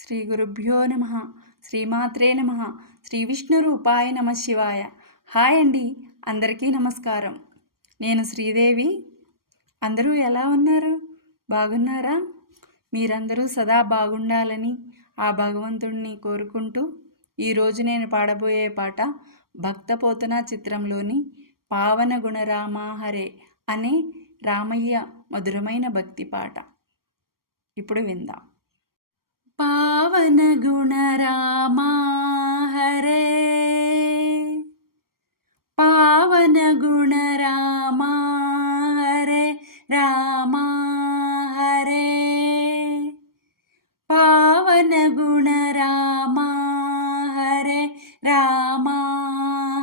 శ్రీ గురుభ్యో నమ. శ్రీమాత్రే నమ. శ్రీ విష్ణు రూపాయ నమ శివాయ. హాయ్ అండి, అందరికీ నమస్కారం. నేను శ్రీదేవి. అందరూ ఎలా ఉన్నారు? బాగున్నారా? మీరందరూ సదా బాగుండాలని ఆ భగవంతుడిని కోరుకుంటూ ఈరోజు నేను పాడబోయే పాట భక్తపోతన చిత్రంలోని పావన గుణరామా హరే అనే రామయ్య మధురమైన భక్తి పాట. ఇప్పుడు విందాం. పావన గుణరామా హరే, పావన గుణరామా హరే, రామా హరే, పావన గుణరామా హరే, రామా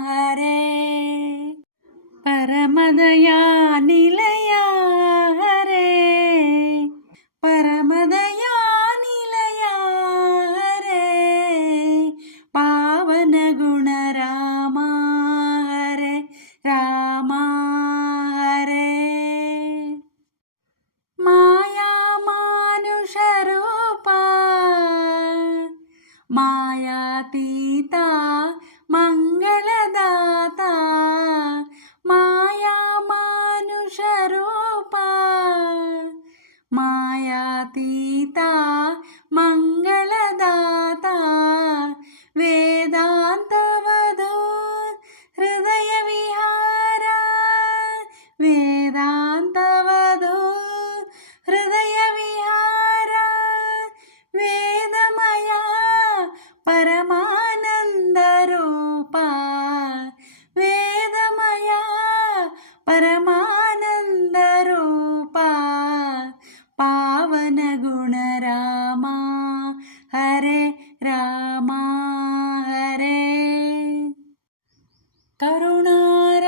హరే, పరమదయా నిలయా హరే, పరమదయా నిలయా హరే, పావన గుణరామా హరే, రామా హరే, మాయా మానుష రూపా, మాయాతీత మంగళదాత, మాయా మానుష రూపా, మాయాతీత మంగళదాత, వేదాంతవధూ హృదయ విహార, వేదాంతవధూ హృదయ విహార, వేదమయ పరమానంద రూప, వేదమయ పరమానంద రూప, పావన గుణరామా హరే, రామా హరే, కరుణారసభరనయన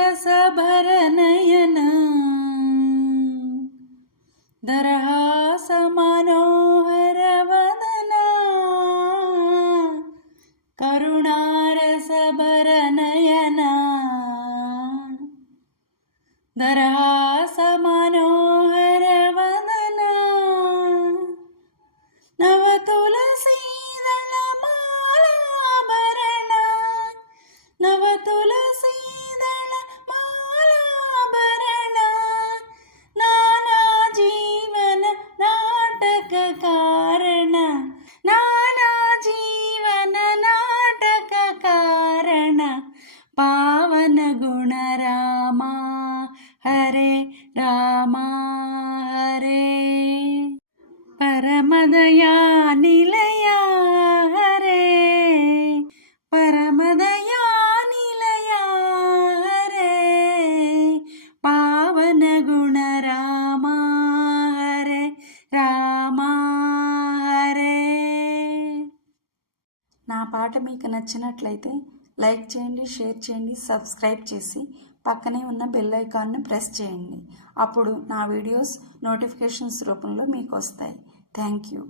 దరహాస మనోహర వదన, కరుణారసభరనయన దరహాస మనోహర వదన, నవ తులసీదళ మాలాభరణ, నవ తులసీదళ మాలాభరణ, నానా జీవన నాటక కారణ, నానా జీవన నాటక కారణ, పావన గుణరామా హరే, రామా హరే, పరమదయా నిలయా హరే, పరమదయా నిలయా హరే, పావన గుణరామా హరే, రామా హరే. నా పాట మీకు నచ్చినట్లయితే లైక్ చేయండి, షేర్ చేయండి, సబ్స్క్రైబ్ చేసి పక్కనే ఉన్న బెల్ ఐకాన్ను ప్రెస్ చేయండి. అప్పుడు నా వీడియోస్ నోటిఫికేషన్స్ రూపంలో మీకు వస్తాయి. Thank you.